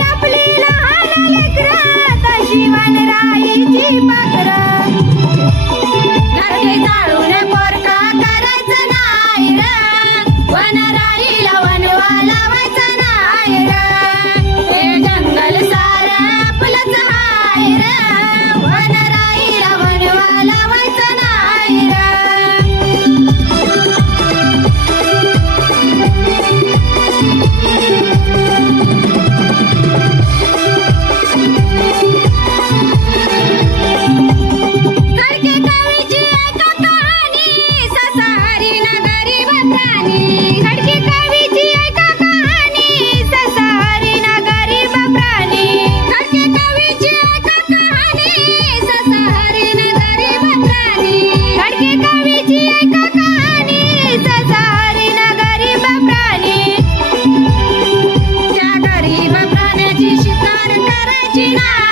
आपली लहान लेकरा? तशी imaginar.